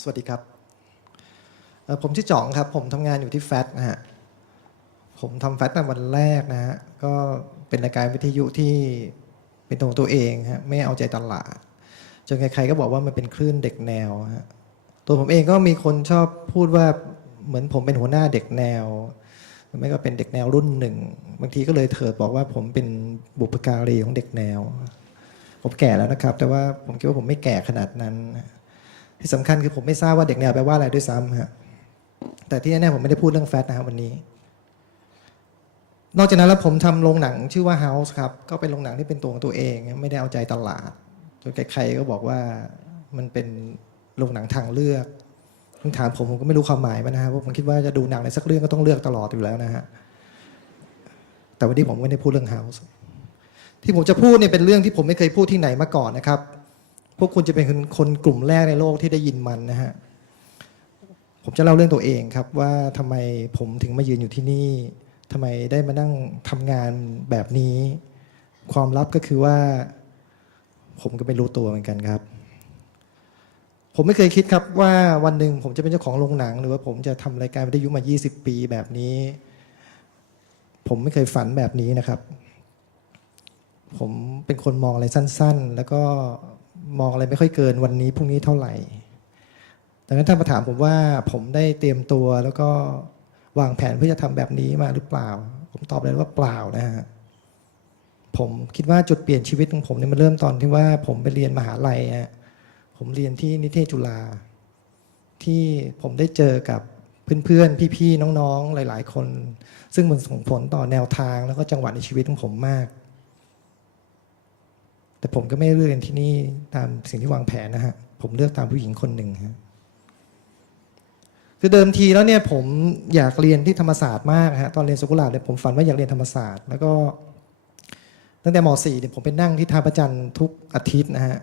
สวัสดีครับ ผมชื่อจ่องครับ ผมทำงานอยู่ที่แฟตนะฮะ ผมทำแฟตตั้งวันแรกนะฮะ ก็เป็นรายการวิทยุที่เป็นตัวของตัวเองฮะ ไม่เอาใจตลาด จนใครๆก็บอกว่ามันเป็นคลื่นเด็กแนวฮะ ตัวผมเองก็มีคนชอบพูดว่าเหมือนผมเป็นหัวหน้าเด็กแนวไม่ก็เป็นเด็กแนวรุ่นหนึ่ง บางทีก็เลยเถิดบอกว่าผมเป็นบุปการีของเด็กแนว ผมแก่แล้วนะครับ แต่ว่าผมคิดว่าผมไม่แก่ขนาดนั้น ที่สำคัญคือผมไม่ทราบว่าเด็กแนวแปลว่าอะไรด้วยซ้ำฮะแต่ที่แน่ๆผมไม่ได้พูดเรื่องแฟตนะครับวันนี้ นอกจากนั้นแล้วผมทำโรงหนังชื่อว่า House ครับ ก็เป็นโรงหนังที่เป็นตัวของตัวเอง ไม่ได้เอาใจตลาดจนใครๆก็บอกว่ามันเป็นโรงหนังทางเลือกคุณถามผมผมก็ไม่รู้ความหมายมันนะฮะเพราะผมคิดว่าจะดูหนังอะไรสักเรื่องก็ต้องเลือกตลอดอยู่แล้วนะฮะแต่วันนี้ผมไม่ได้พูดเรื่อง House ที่ผมจะพูดเนี่ยเป็นเรื่องที่ผมไม่เคยพูดที่ไหนมาก่อนนะครับ พวกคุณจะเป็นคนคนกลุ่มแรกในโลกที่ได้ยินมันนะฮะ ผมจะเล่าเรื่องตัวเองครับว่าทำไมผมถึงมายืนอยู่ที่นี่ทำไมได้มานั่งทำงานแบบนี้ ความลับก็คือว่า ผมก็ไม่รู้ตัวเหมือนกันครับ ผมไม่เคยคิดครับว่าวันหนึ่งผมจะเป็นเจ้าของโรงหนัง หรือว่าผมจะทำรายการวิทยุมา 20 ปีแบบนี้ ผมไม่เคยฝันแบบนี้นะครับ ผมเป็นคนมองอะไรสั้น ๆ แล้วก็ มองอะไรไม่ค่อยเกินวันนี้พรุ่งนี้เท่าไหร่ดังนั้นท่านมาถามผมว่าผมได้เตรียมตัวแล้วก็วางแผนเพื่อจะทำแบบนี้มาหรือเปล่า ผมตอบเลยว่าเปล่านะฮะผมคิดว่าจุดเปลี่ยนชีวิตของผมเนี่ยมันเริ่มตอนที่ว่าผมไปเรียนมหาลัยฮะผมเรียนที่นิเทศจุฬาที่ผมได้เจอกับเพื่อนๆ พี่ๆ น้องๆ หลาย ๆ คน ซึ่งมันส่งผลต่อแนวทางแล้วก็จังหวะในชีวิตของผมมาก แต่ผมก็ไม่เลือกเรียนที่นี่ตามสิ่งที่วางแผนนะฮะ ผมเลือกตามผู้หญิงคนหนึ่งฮะคือเดิมทีแล้วเนี่ยผมอยากเรียนที่ธรรมศาสตร์มากฮะตอนเรียนสกุลาเนี่ยผมฝันว่าอยากเรียนธรรมศาสตร์ แล้วก็ตั้งแต่ม .4 เนี่ยผมไปนั่งที่ท่าประจันทร์ทุกอาทิตย์นะฮะ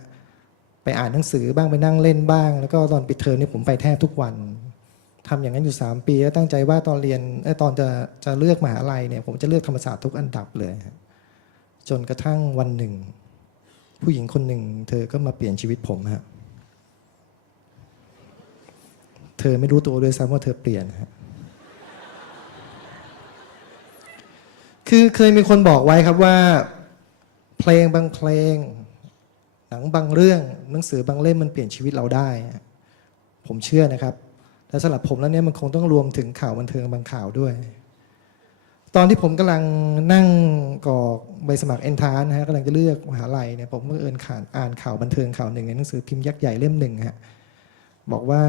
ไปอ่านหนังสือบ้างไปนั่งเล่นบ้าง แล้วก็ตอนปิดเทอมเนี่ยผมไปแทบทุกวันทำอย่างนั้นอยู่ 3 ปีแล้วตั้งใจว่าตอนเรียนตอนจะจะเลือกมหาลัยเนี่ยผมจะเลือกธรรมศาสตร์ทุกอันดับเลย จนกระทั่งวันหนึ่ง ผู้หญิงคนหนึ่ง เธอก็มาเปลี่ยนชีวิตผมฮะ เธอไม่รู้ตัวด้วยซ้ำว่าเธอเปลี่ยนฮะ คือเคยมีคนบอกไว้ครับว่า เพลงบางเพลง หนังบางเรื่อง หนังสือบางเล่มมันเปลี่ยนชีวิตเราได้ ผมเชื่อนะครับแต่สำหรับผมแล้วเนี่ยมันคงต้องรวมถึงข่าวบันเทิงบางข่าวด้วย ตอนที่ผมกำลังนั่งกรอกใบสมัครเอนทานนะฮะกำลังจะเลือกมหาลัยเนี่ยผมเมื่อเอิญข่านอ่านข่าวบันเทิงข่าวหนึ่งในหนังสือพิมพ์ยักษ์ใหญ่เล่มหนึ่งฮะบอกว่า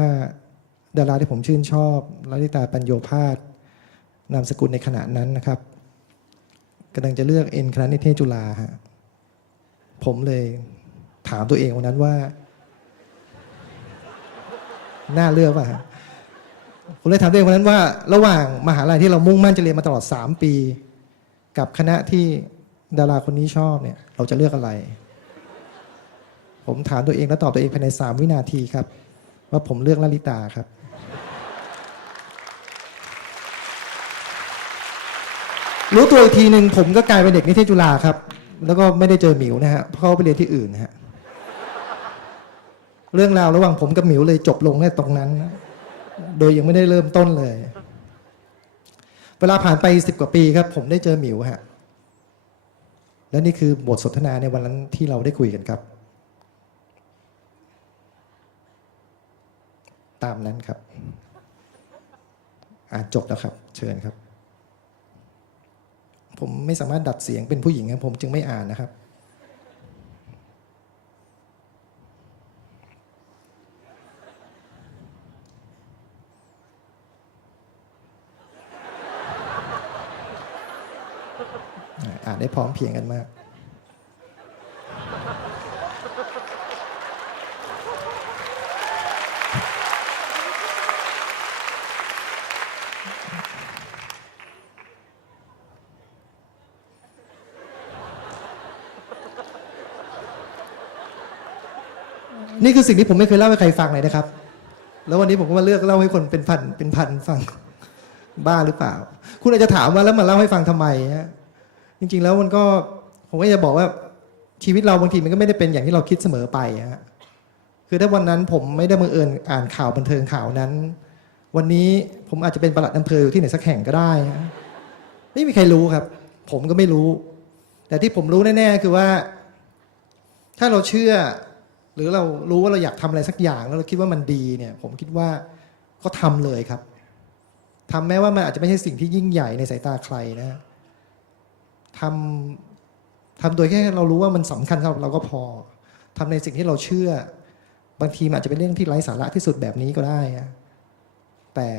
ดาราที่ผมชื่นชอบลลิตาปัญโยพาสนามสกุลในขณะนั้นนะครับกำลังจะเลือกเอ็นคณะนิเทศจุฬาฮะผมเลยถามตัวเองวันนั้นว่า น่าเลือกป่ะฮะ ผมเลยถามตัวเองวันนั้นว่า ระหว่างมหาลัยที่เรามุ่งมั่นจะเรียนมาตลอด 3 ปี กับคณะที่ดาราคนนี้ชอบเนี่ย เราจะเลือกอะไร ผมถามตัวเองและตอบตัวเองภายใน 3 วินาทีครับ ว่าผมเลือกลลิตาครับรู้ตัวอีกทีหนึ่งผมก็กลายเป็นเด็กนิเทศจุฬาครับ แล้วก็ไม่ได้เจอหมิวนะฮะเพราะเขาไปเรียนที่อื่นฮะเรื่องราวระหว่างผมกับหมิวเลยจบลงแค่ตรงนั้นนะ โดยยังไม่ได้เริ่มต้นเลย เวลาผ่านไปสิบกว่าปีครับ ผมได้เจอหมิวฮะ และนี่คือบทสนทนาในวันนั้นที่เราได้คุยกันครับ ตามนั้นครับ อ่านจบแล้วครับ เชิญครับ ผมไม่สามารถดัดเสียงเป็นผู้หญิงครับผมจึงไม่อ่านนะครับ อ่านได้พร้อมเพียงกันมาก นี่คือสิ่งที่ผมไม่เคยเล่าให้ใครฟังเลยนะครับ แล้ววันนี้ผมก็มาเลือกเล่าให้คนเป็นพันเป็นพันฟังบ้าหรือเปล่า คุณอาจจะถามว่าแล้วมาเล่าให้ฟังทำไมฮะ จริง ๆ แล้วมันก็ผมก็จะบอกว่าชีวิตเราบางทีมันก็ไม่ได้เป็นอย่างที่เราคิดเสมอไปฮะคือคือถ้าวันนั้นผมไม่ได้บังเอิญอ่านข่าวบันเทิงข่าวนั้น วันนี้ผมอาจจะเป็นประหลัดอำเภออยู่ที่ไหนสักแห่งก็ได้นะไม่มีใครรู้ครับ ผมก็ไม่รู้ แต่ที่ผมรู้แน่ๆคือว่า ถ้าเราเชื่อ หรือเรารู้ว่าเราอยากทำอะไรสักอย่าง แล้วเราคิดว่ามันดีเนี่ย ผมคิดว่าก็ทำเลยครับทำแม้ว่ามันอาจจะไม่ใช่สิ่งที่ยิ่งใหญ่ในสายตาใครนะ ทำทำโดยแค่เรารู้ว่ามันสำคัญสำหรับเราก็พอทำในสิ่งที่เราเชื่อ บางทีอาจจะเป็นเรื่องที่ไร้สาระที่สุดแบบนี้ก็ได้แต่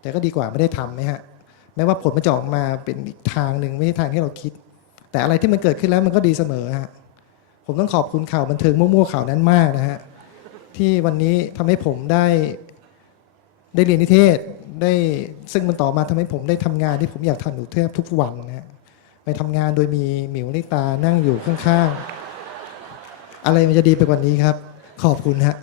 แต่ก็ดีกว่าไม่ได้ทำไหมฮะแม้ว่าผลมันจะออกมาเป็นอีกทางหนึ่งไม่ใช่ทางที่เราคิด แต่อะไรที่มันเกิดขึ้นแล้วมันก็ดีเสมอฮะผมต้องขอบคุณข่าวบันเทิงมั่วๆข่าวนั้นมากนะฮะที่วันนี้ทำให้ผมได้ได้เรียนนิเทศได้ซึ่งมันต่อมาทำให้ผมได้ทำงานที่ผมอยากทำอยู่แทบทุกวันนะฮะ ไปทำงานโดยมีหมิวนิตานั่งอยู่ข้างๆ อะไรมันจะดีไปกว่านี้ครับ ขอบคุณฮะ